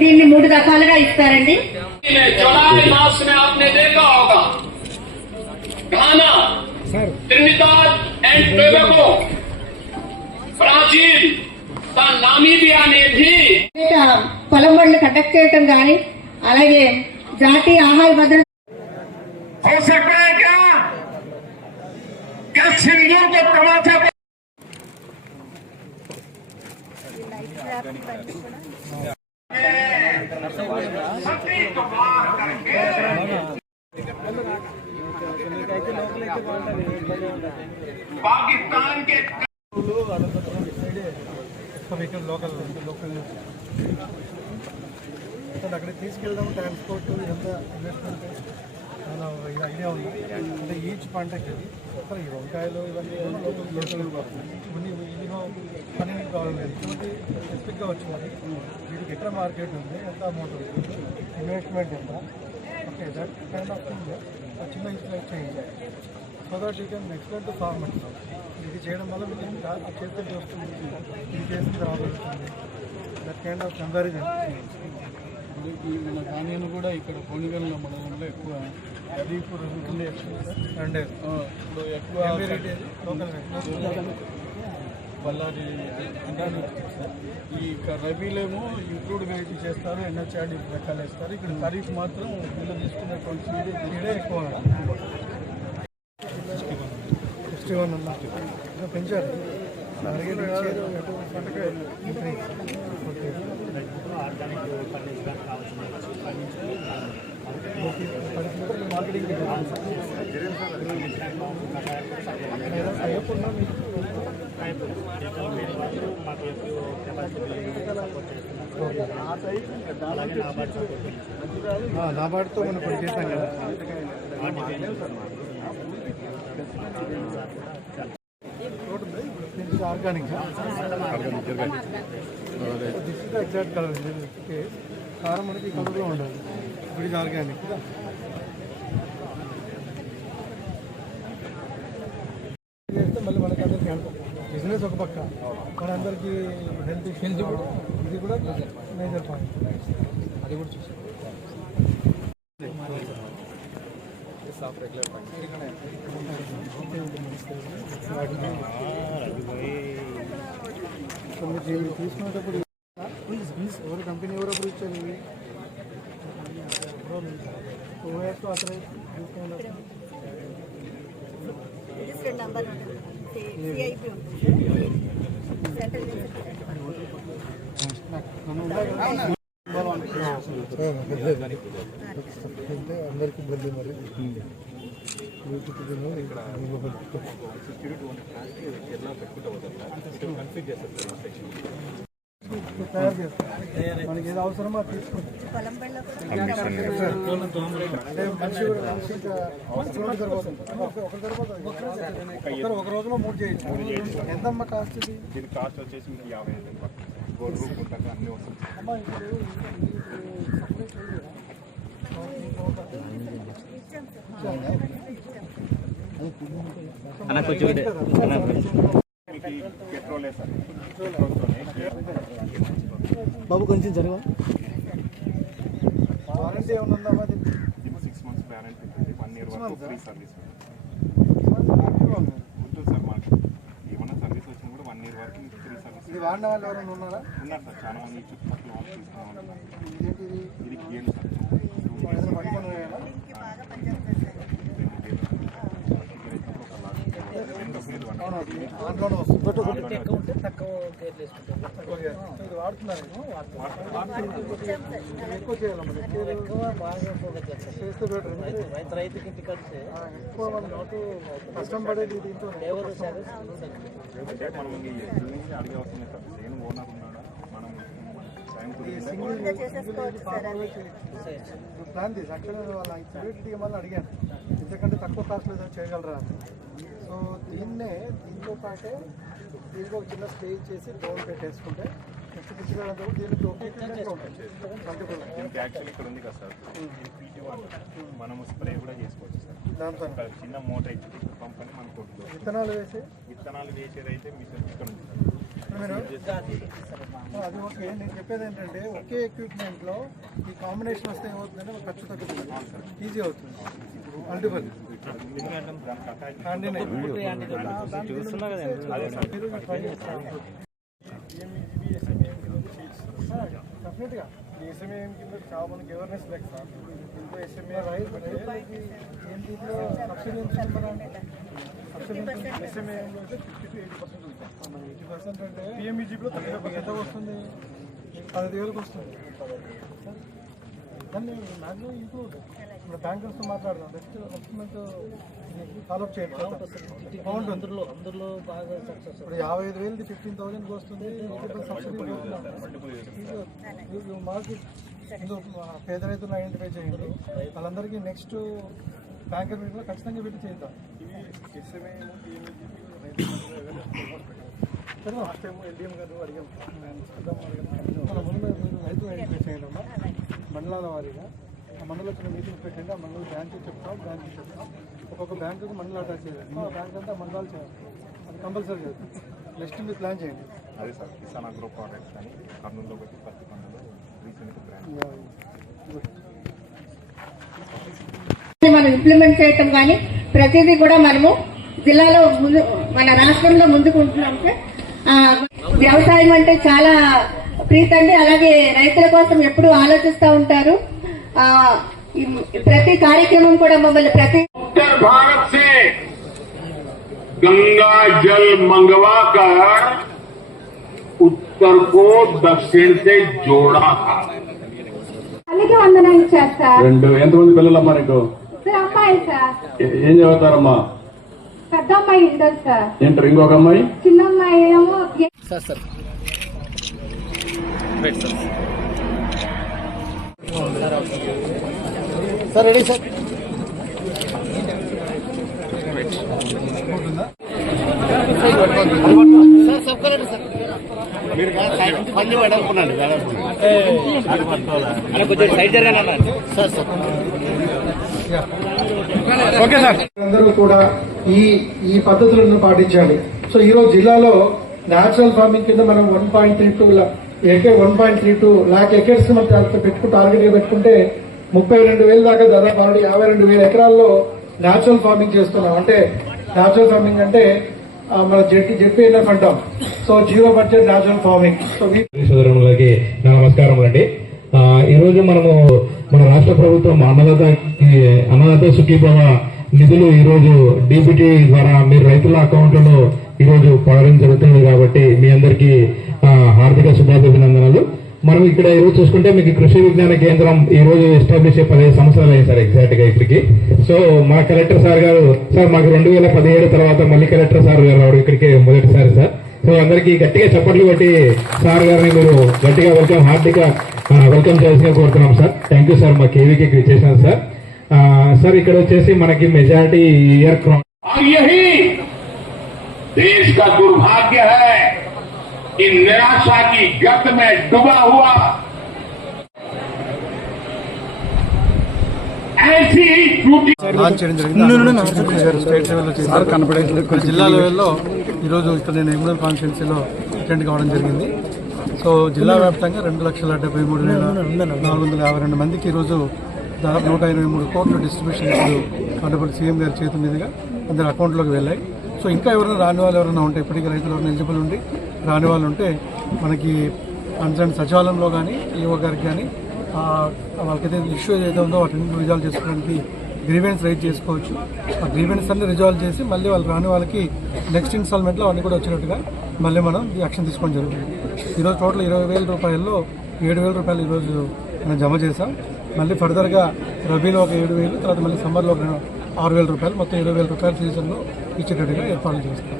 దీన్ని 3 రకాలుగా ఇస్తారండి. పొలం బడులు కండక్ట్ చేయటం కానీ, అలాగే జాతీయ ఆహార భద్రత पाकिस्तान के అక్కడ తీసుకెళ్దాం ట్రాన్స్పోర్ట్ ఇదంతా ఇన్వెస్ట్మెంట్ ఐడియా ఉంది. అంటే ఈచ్ పంటకి ఈ వంకాయలు ఇవన్నీ పని కావాలి. ఇటువంటి స్పెసిఫిక్గా వచ్చినది వీటికి ఎక్కడ మార్కెట్ ఉంది, ఎంత అమౌంట్ ఉంది, ఇన్వెస్ట్మెంట్ ఎంత, okay that kind of thing చిన్న ఇన్స్ట్రక్ట్ చేయించాలి. So that you can explain to farmers. ఇది చేయడం వల్ల మీకు చేస్తే వస్తుంది, ఇది చేసిన తర్వాత వస్తుంది. That kind of comparison. మన ధాన్యం కూడా ఇక్కడ కొనుగోలు మండలంలో ఎక్కువ, అది ఇప్పుడు రెండు ఇప్పుడు ఎక్కువ బళ్ళారి ఈ రబీలేమో ఇంక్లూడ్ వెయిట్ చేస్తారు, ఎన్హెచ్ఆర్డి రకాలు వేస్తారు. ఇక్కడ ఖరీఫ్ మాత్రం వీళ్ళు తీసుకున్నటువంటి సీడే ఎక్కువ 61 అన్నట్టు పెంచారు. మార్కెటింగ్ నాబార్డుతో మనం కొన్ని చేస్తాం కదా. ఆర్గానిక్ ఎగ్జాక్ట్ కలర్ కారం మనకి కలర్లో ఉండాలి. ఇప్పుడు ఇది ఆర్గానిక్. చేస్తే మళ్ళీ మనకి అందరికీ బిజినెస్ ఒక పక్క, మనందరికీ హెల్త్ ఇష్యూస్ ఇది కూడా మేజర్ పాయింట్. అది కూడా చూసాం. మీరు తీసుకునేటప్పుడు ఎవరు కంపెనీ ఎవరు అప్పుడు ఇచ్చారు? ఓఎస్ అసలు అందరికీ బదిలీ మరి తయారు చేస్తాం. మనకి ఏది అవసరమో అది తీసుకుంటాం. అంటే మనిషి ఒక రోజులో 3 చేయొచ్చు. ఎంతమ్మా కాస్ట్? ఇది కాస్ట్ వచ్చేసి 50,000 గోల్డ్ అన్నీ వస్తుంది. అమ్మా ఇప్పుడు పెట్రోల్ సార్ బాబు కొంచెం జరగ వారంటీ ఏమైనా ఉందా? 6 months వారంటీ ఉంటుంది. 1 year వరకు ఫ్రీ సర్వీస్ ఉంటుంది సార్. మాకు ఏమన్నా సర్వీస్ వచ్చినా కూడా 1 year వరకు ఫ్రీ సర్వీస్. ఇది వాడిన వాళ్ళు ఎవరైనా ఉన్నారా? ఉన్నారు సార్, చాలా మంది చుట్టుపక్కల వాళ్ళు తీసుకున్నాం. ఇదేంటిది? ఇది గేమ్ సార్. దాంట్లోనే వస్తుంది. ఎక్కువ చేయాలమ్మా. చేస్తే బెటర్. రైతుకి ఇంటికంటే ఎక్కువ నాటు కష్టం పడేది దీంతో. లేబర్ సర్వీస్ అంటే మనం అడిగే అవసరం లేదు సార్. నేను ఓనర్ ఉన్నాడా, మనం ప్లాన్ తీసి యాక్చువల్గా వాళ్ళ ఇన్సెక్యూరిటీ మళ్ళీ అడిగాను, ఎందుకంటే తక్కువ కాస్ట్ ఏదో చేయగలరా అని. సో దీంతో పాటే దీనికి ఒక చిన్న స్టేజ్ చేసి డోర్ పెట్టేసుకుంటే నెక్స్ట్ పిచ్చిగా దీనికి యాక్చువల్లీ ఇక్కడ ఉంది కదా సార్, మనము స్ప్రే కూడా చేసుకోవచ్చు సార్. దాంతో చిన్న మోటార్ ఇచ్చి పంప్ అని మనకు విత్తనాలు వేసేది అయితే మిషన్ ఇక్కడ ఉంది సార్. మీరు అది ఓకే. నేను చెప్పేది ఏంటంటే ఒకే ఎక్విప్మెంట్లో ఈ కాంబినేషన్ వస్తే ఏమవుతుందంటే ఒక ఖర్చు తగ్గుతుంది, ఈజీ అవుతుంది. మల్టిపుల్ డెఫినెట్గా ఎస్ఎంఏఎం కింద చాలా మనకి అవేర్నెస్ లేదు సార్. ఇంకో ఎస్ఎంఏ దీంట్లో సబ్సిడీ ఎస్ఎంఏఎంలో అయితే 50 to 80% ఉంటుంది. 80% అంటే పిఎంఈజీలో 30% ఎంత వస్తుంది? 10,000 వస్తుంది. దాన్ని మ్యాక్సిమం ఇంప్రూవ్ ఇప్పుడు బ్యాంకర్స్తో మాట్లాడదాం. నెక్స్ట్ మంత్ ఫాలోఅప్ చేయండి. బాగుంటుంది. అందులో బాగా సక్సెస్. ఇప్పుడు 55,000 15,000 వస్తుంది. సబ్సిడీ మార్కెట్ పేద రైతులను ఐడెంటిఫై చేయండి. వాళ్ళందరికీ నెక్స్ట్ బ్యాంకర్ మీటింగ్లో ఖచ్చితంగా పెట్టి చేద్దాం. ఇవి ఎస్ఎంఏ ఎల్డిఎం గారు అడిగాం. మన ముందు మీరు రైతులు ఐడెంటిఫై చేయండి అమ్మా. మండలాల వారీగా ఆ మండలం వచ్చిన మీటింగ్ పెట్టండి. ఆ మండలం బ్యాంకు చెప్తాం, ఒక్కొక్క బ్యాంకుకి మండలం అటాచ్ చేయాలి. ఆ బ్యాంక్ అంతా మండలాలు చేయాలి. అది కంపల్సరీ చేయాలి. నెక్స్ట్ మీరు ప్లాన్ చేయండి. అదే సార్ కిసాన్ అగ్రో ప్రోడక్ట్స్ కానీ కర్నూలులో ఒకటి పత్తికొండలో రీసెంట్గా మనం ఇంప్లిమెంట్ చేయటం కానీ ప్రతిదీ కూడా మనము జిల్లాలో మన రాష్ట్రంలో ముందుకుంటున్నాం సార్. వ్యవసాయం అంటే చాలా ప్రీతండి. అలాగే రైతుల కోసం ఎప్పుడు ఆలోచిస్తూ ఉంటారు. ప్రతి కార్యక్రమం కూడా మమ్మల్ని ప్రతి उत्तर भारत से गंगा जल मंगवा कर उत्तर को दक्षिण से जोड़ा था. అందుకే వందనం ఇచ్చారు సార్. ఎంతమంది పిల్లలమ్మా నీకు? సార్ అమ్మాయి సార్. ఏం చదువుతారమ్మా? పెద్ద అమ్మాయి ఇంటర్ సార్. ఇంటర్. ఇంకొక అమ్మాయి? చిన్న అమ్మాయి ఏమో sir ready sir. Okay sir. అందరూ కూడా ఈ పద్ధతులను పాటించాలి. సో ఈరోజు జిల్లాలో న్యాచురల్ ఫార్మింగ్ కింద మనం 1.32 లాక్ ఎకర్స్ మనం టార్గెట్ గా పెట్టుకుంటే 32,000 దాకా దాదాపు 52,000 ఎకరాల్లో న్యాచురల్ ఫార్మింగ్ చేస్తున్నాం. అంటే న్యాచురల్ ఫార్మింగ్ అంటే మన జెడ్పీఎన్ఎఫ్ అంటాం. So zero budget natural farming. So సోదరులకి నా నమస్కారములు అండి. ఈ రోజు మనము మన రాష్ట్ర ప్రభుత్వం అన్నదాత సుఖీభవ నిధులు ఈ రోజు డీబీటీ ద్వారా మీరు రైతుల అకౌంట్లలో ఈ రోజు పడడం జరుగుతుంది. కాబట్టి మీ అందరికీ హార్దిక శుభాభినందనలు. మనం ఇక్కడ ఈ రోజు చూసుకుంటే మీకు కృషి విజ్ఞాన కేంద్రం ఈ రోజు ఎస్టాబ్లిష్ 15 సంవత్సరాలు అయింది సార్ ఎగ్జాక్ట్ గా ఇప్పటికి. సో మా కలెక్టర్ సార్ గారు సార్ మాకు 2017 తర్వాత మళ్ళీ కలెక్టర్ సార్ గారు రావడం ఇక్కడికి మొదటిసారి సార్. సో అందరికీ గట్టిగా చప్పట్లు కొట్టి సార్ గారిని మీరు గట్టిగా హార్దిగా వెల్కమ్ చేయాల్సిందిగా కోరుతున్నాం సార్. థ్యాంక్ యూ సార్ మా కేవీకి చేసినారు సార్. సార్ ఇక్కడ వచ్చేసి మనకి మెజారిటీ ఇయర్ క్రాప్. और यही देश का दुर्भाग्य है कि निराशा की गत में डूबा हुआ ऐसी टूटी లాంచ్ చేయడం జరిగింది. స్టేట్ లెవెల్లో చేశారు. జిల్లా లెవెల్లో ఈరోజు ఇక్కడ నేను ఎగ్జామ్ కాన్స్టిట్యున్సీలో అటెండ్ కావడం జరిగింది. సో జిల్లా వ్యాప్తంగా 2,73,452 మందికి ఈరోజు దాదాపు 123 కోట్ల డిస్ట్రిబ్యూషన్ ఇప్పుడు ఆనరబుల్ సీఎం గారి చేతుల మీదుగా అందరి అకౌంట్లోకి వెళ్ళాయి. సో ఇంకా ఎవరైనా రాని వాళ్ళు ఎవరైనా ఉంటే ఇప్పటికీ రైతులు ఎవరైనా ఎలిజిబుల్ ఉండి రాని వాళ్ళు ఉంటే మనకి కన్సర్న్ సచివాలయంలో కానీ ఈఓ గారికి కానీ వాళ్ళకైతే ఇష్యూ ఏదైతే ఉందో వాటిని రిజాల్వ్ చేసుకోవడానికి గ్రీవెన్స్ రైజ్ చేసుకోవచ్చు. ఆ గ్రీవెన్స్ అన్ని రిజాల్వ్ చేసి మళ్ళీ వాళ్ళు రాని వాళ్ళకి నెక్స్ట్ ఇన్స్టాల్మెంట్లో అవన్నీ కూడా వచ్చినట్టుగా మళ్ళీ మనం యాక్షన్ తీసుకోవడం జరుగుతుంది. ఈరోజు టోటల్ 20,000 రూపాయల్లో 7,000 రూపాయలు ఈరోజు మనం జమ చేసాం. మళ్ళీ ఫర్దర్గా రబీలో ఒక 7,000, తర్వాత మళ్ళీ సమ్మర్లో ఒక 6,000 రూపాయలు, మొత్తం 20,000 రూపాయల సీజన్లో ఇచ్చేటట్టుగా ఏర్పాట్లు చేస్తాం.